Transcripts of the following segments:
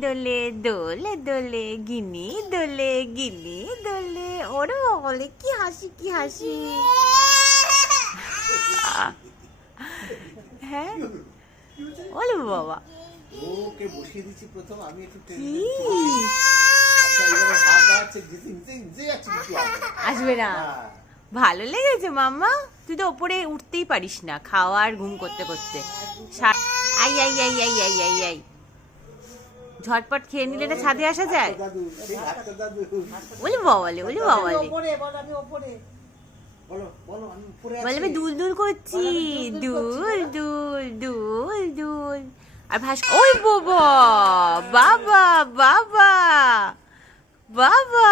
দোলে দোলে দোলে গিনি দোলে গিনি দোলে। ওরে বলে কি হাসি কি হাসি। হ্যাঁ ওলে বাবা ওকে বসিয়ে দিচ্ছি প্রথম আমি একটু আসবে না। ভালো লেগেছে মাম্মা? তুই তো ওপরে উঠতেই পারিস না খাওয়া আর ঘুম করতে করতে। I I I I I I I ঝটপট খেয়ে নিলে না ছাদে আসা যায়? ওলে বাবালে ওলে বাবালে বলে আমি দুল দুল করছি দুল দুল দুল দুল আর ভাস। ওই বাবা বাবা বাবা বাবা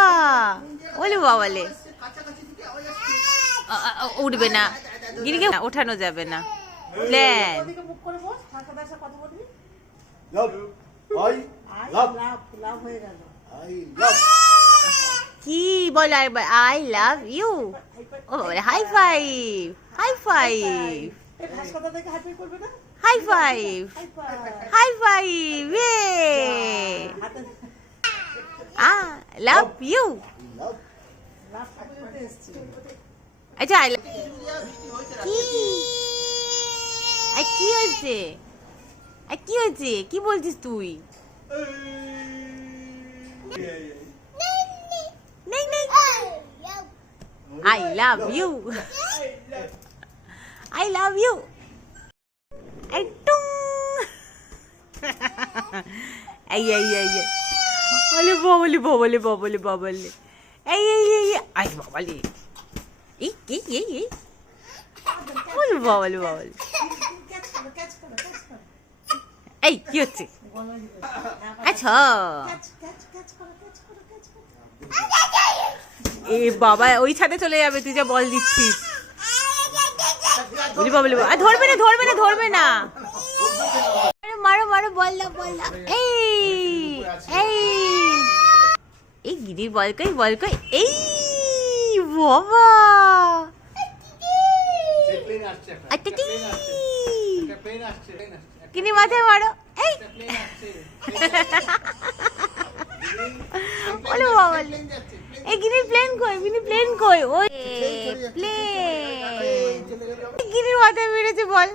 ওলে বাবালে উঠবে না গিরিকে ওঠানো যাবে না। প্ল্যান কি বল I love you. Oh high five high five high five high five love you. আচ্ছা কি কি হয়েছে কি হয়েছে কি বলছিস তুই? I love you. I love you. I tung. Ay ay ay ay. Ole babale babale babale babale. Ay ay ay ay babale. Ei. Ole babale babale. এই কি হচ্ছে? আচ্ছা এ বাবা ওই ছাদে চলে যাবে তুই যা বল দিচ্ছিস। ধরবে না ধরবে না ধরবে না। মারো মারো বল না বল না। এই গিরির বল কই এই বাবা কিনি মাথায় মারো। এই ওলে বাবা এই গিরির প্লেন কই ওই প্লেন গিরির মাথায় মেরেছে বল।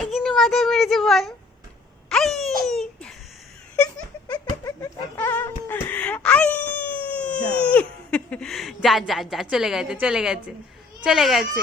এই গিরির মাথায় মেরেছে বল। আই আই যা চলে গেছে